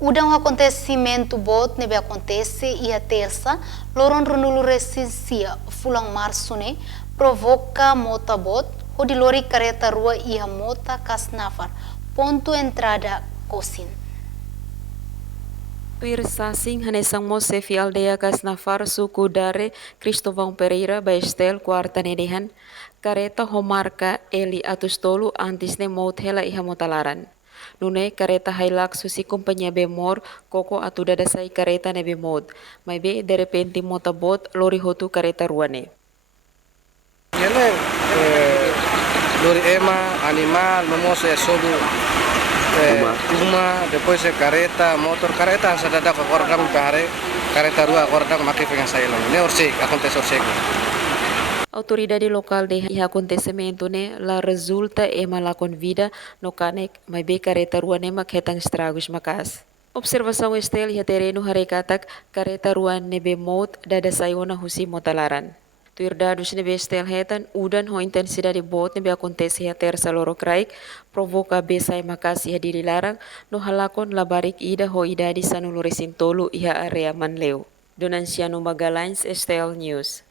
Udang acontecimento bot nebe acontece e a terça, loron runulu resisia fulang março ne provoca mota bot, o de lori careta rua e a mota casnafar, ponto entrada cosin. Tuir sasing hanesang mo sefi aldeia Casnafar suku dare Cristovão Pereira Baestel quarta nedehan kareta homarka Eli Atustolu antes ne maut hela iha motalaran. Nune kareta Hilux susi companhia bemor koko atu dadasai kareta ne bemod. Mai be de repente motabot lori hotu kareta ruane. Ele lori ema animal momoso é sobu uma depois é careta motor careta sadada ko kordang pare careta rua kordang maki pengen saya lang ne orsek acontece orsek. Autoridade local de acontecimento ne la resulta e malakon vida no canek mai be careta ruane makhetang estragos makas. Observação estel e terreno harekatak careta ruan nebe mot dada sayona husi motalaran. Tuir dados nebe estel hetan udan ho intensidade bot nebe acontece a terça loro kraik provoca besai makas iha dirilarang no halakon labarik ida ho idadi sanulu resintolu iha area manleu. Donanciano Magalhães, Estel News.